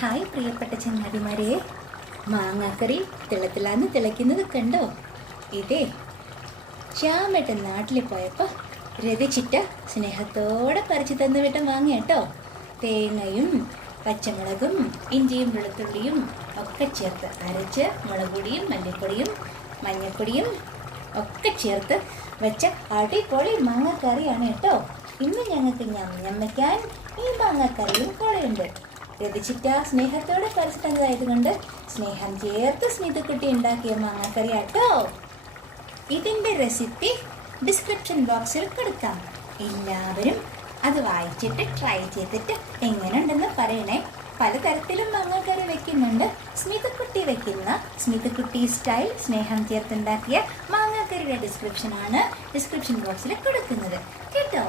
Hi പ്രിയപ്പെട്ട ചങ്ങാതിമാരെ. മാങ്ങാക്കറി തിളത്തിലാന്ന് തിളയ്ക്കുന്നത് കണ്ടോ? ഇതേ ശ്യാമേട്ടൻ നാട്ടിൽ പോയപ്പോൾ രതിച്ചിട്ട സ്നേഹത്തോടെ പറിച്ചു തന്നു വിട്ട മാങ്ങ കേട്ടോ. തേങ്ങയും പച്ചമുളകും ഇഞ്ചിയും വെളുത്തുള്ളിയും ഒക്കെ ചേർത്ത് അരച്ച് മുളക് പൊടിയും മല്ലിപ്പൊടിയും മഞ്ഞൾപ്പൊടിയും ഒക്കെ ചേർത്ത് വെച്ച അടിപൊളി മാങ്ങാക്കറിയാണ് കേട്ടോ. ഇന്ന് ഞങ്ങൾക്ക് ഞം ഞം വയ്ക്കാൻ ഈ മാങ്ങാക്കറിയും കൂടെയുണ്ട് രതിച്ചിട്ട സ്നേഹത്തോടെ പറിച്ചിട്ടതായതുകൊണ്ട് സ്നേഹം ചേർത്ത് സ്മിതക്കുട്ടി ഉണ്ടാക്കിയ മാങ്ങാക്കറി ആട്ടോ. ഇതിന്റെ റെസിപ്പി ഡിസ്ക്രിപ്ഷൻ ബോക്സിൽ കൊടുക്കാം. എല്ലാവരും അത് വായിച്ചിട്ട് ട്രൈ ചെയ്തിട്ട് എങ്ങനെയുണ്ടെന്ന് പറയണേ. പലതരത്തിലും മാങ്ങാക്കറി വെക്കുന്നുണ്ട്. സ്മിതക്കുട്ടി വെക്കുന്ന സ്മിതക്കുട്ടി സ്റ്റൈൽ സ്നേഹം ചേർത്തുണ്ടാക്കിയ മാങ്ങാക്കറിയുടെ ഡിസ്ക്രിപ്ഷൻ ആണ് ഡിസ്ക്രിപ്ഷൻ ബോക്സിൽ കൊടുക്കുന്നത്. കേട്ടോ?